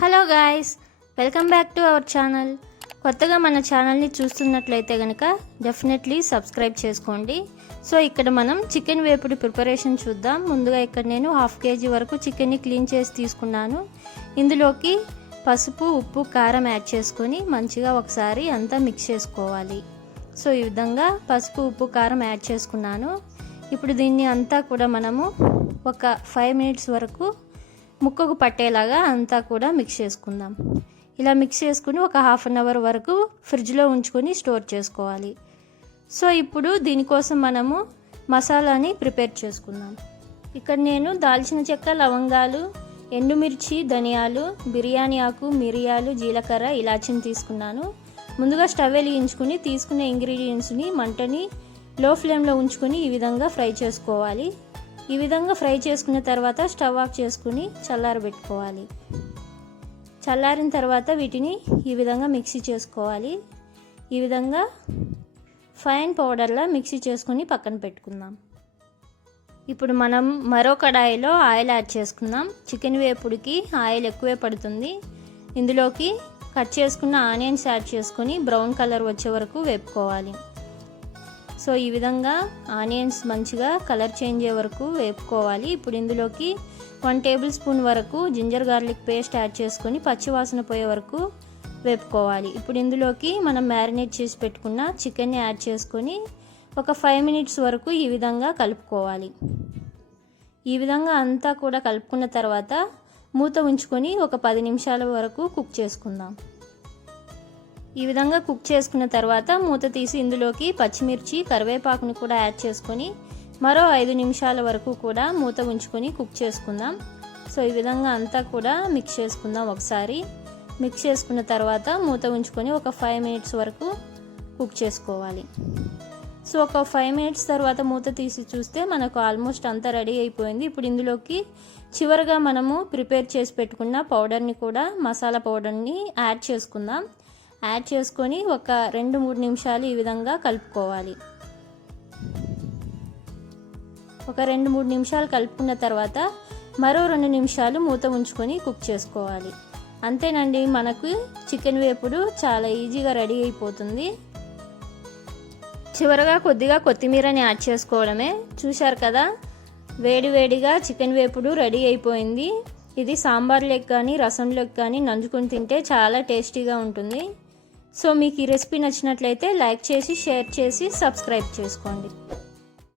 Hello guys welcome back to our channel. కొత్తగా మన ఛానల్ని చూస్తున్నట్లయితే కనుక డెఫినెట్లీ సబ్స్క్రైబ్ చేసుకోండి. సో ఇక్కడ మనం చికెన్ వేపుడు ప్రిపరేషన్ చూద్దాం. ముందుగా ఇక్కడ నేను హాఫ్ కేజీ వరకు చికెన్ని క్లీన్ చేసి తీసుకున్నాను. ఇందులోకి పసుపు ఉప్పు కారం యాడ్ చేసుకొని మంచిగా ఒకసారి అంతా మిక్స్ చేసుకోవాలి. సో ఈ విధంగా పసుపు ఉప్పు కారం యాడ్ చేసుకున్నాను. ఇప్పుడు దీన్ని అంతా కూడా మనము ఒక ఫైవ్ మినిట్స్ వరకు ముక్కకు పట్టేలాగా అంతా కూడా మిక్స్ చేసుకుందాం. ఇలా మిక్స్ చేసుకుని ఒక హాఫ్ అన్ అవర్ వరకు ఫ్రిడ్జ్లో ఉంచుకొని స్టోర్ చేసుకోవాలి. సో ఇప్పుడు దీనికోసం మనము మసాలాని ప్రిపేర్ చేసుకుందాం. ఇక్కడ నేను దాల్చిన చెక్క లవంగాలు ఎండుమిర్చి ధనియాలు బిర్యానీ ఆకు మిరియాలు జీలకర్ర ఇలాచిని తీసుకున్నాను. ముందుగా స్టవ్ వెలిగించుకుని తీసుకున్న ఇంగ్రీడియంట్స్ని మంటని లో ఫ్లేమ్లో ఉంచుకొని ఈ విధంగా ఫ్రై చేసుకోవాలి. ఈ విధంగా ఫ్రై చేసుకున్న తర్వాత స్టవ్ ఆఫ్ చేసుకుని చల్లారబెట్టుకోవాలి చల్లారిన తర్వాత వీటిని ఈ విధంగా మిక్సీ చేసుకోవాలి. ఈ విధంగా ఫైన్ పౌడర్లా మిక్సీ చేసుకుని పక్కన పెట్టుకుందాం. ఇప్పుడు మనం మరో కడాయిలో ఆయిల్ యాడ్ చేసుకుందాం. చికెన్ వేపుడికి ఆయిల్ ఎక్కువే పడుతుంది. ఇందులోకి కట్ చేసుకున్న ఆనియన్స్ యాడ్ చేసుకొని బ్రౌన్ కలర్ వచ్చే వరకు వేపుకోవాలి. సో ఈ విధంగా ఆనియన్స్ మంచిగా కలర్ చేంజ్ అయ్యే వరకు వేపుకోవాలి. ఇప్పుడు ఇందులోకి వన్ టేబుల్ స్పూన్ వరకు జింజర్ గార్లిక్ పేస్ట్ యాడ్ చేసుకొని పచ్చివాసన పోయే వరకు వేపుకోవాలి. ఇప్పుడు ఇందులోకి మనం మ్యారినేట్ చేసి పెట్టుకున్న చికెన్ని యాడ్ చేసుకొని ఒక ఫైవ్ మినిట్స్ వరకు ఈ విధంగా కలుపుకోవాలి. ఈ విధంగా అంతా కూడా కలుపుకున్న తర్వాత మూత ఉంచుకొని ఒక పది నిమిషాల వరకు కుక్ చేసుకుందాం. ఈ విధంగా కుక్ చేసుకున్న తర్వాత మూత తీసి ఇందులోకి పచ్చిమిర్చి కరివేపాకుని కూడా యాడ్ చేసుకొని మరో ఐదు నిమిషాల వరకు కూడా మూత ఉంచుకొని కుక్ చేసుకుందాం. సో ఈ విధంగా అంతా కూడా మిక్స్ చేసుకుందాం ఒకసారి. మిక్స్ చేసుకున్న తర్వాత మూత ఉంచుకొని ఒక ఫైవ్ మినిట్స్ వరకు కుక్ చేసుకోవాలి. సో ఒక ఫైవ్ మినిట్స్ తర్వాత మూత తీసి చూస్తే మనకు ఆల్మోస్ట్ అంతా రెడీ అయిపోయింది. ఇప్పుడు ఇందులోకి చివరిగా మనము ప్రిపేర్ చేసి పెట్టుకున్న పౌడర్ని కూడా మసాలా పౌడర్ని యాడ్ చేసుకుందాం. యాడ్ చేసుకొని ఒక రెండు మూడు నిమిషాలు ఈ విధంగా కలుపుకోవాలి. ఒక రెండు మూడు నిమిషాలు కలుపుకున్న తర్వాత మరో రెండు నిమిషాలు మూత ఉంచుకొని కుక్ చేసుకోవాలి. అంతేనండి మనకు చికెన్ వేపుడు చాలా ఈజీగా రెడీ అయిపోతుంది. చివరగా కొద్దిగా కొత్తిమీరని యాడ్ చేసుకోవడమే. చూశారు కదా వేడి వేడిగా చికెన్ వేపుడు రెడీ అయిపోయింది. ఇది సాంబార్లోకి కానీ రసంలోకి కానీ నంజుకొని తింటే చాలా టేస్టీగా ఉంటుంది. సో మీకు ఈ రెసిపీ నచ్చినట్లయితే లైక్ చేసి షేర్ చేసి సబ్స్క్రైబ్ చేసుకోండి.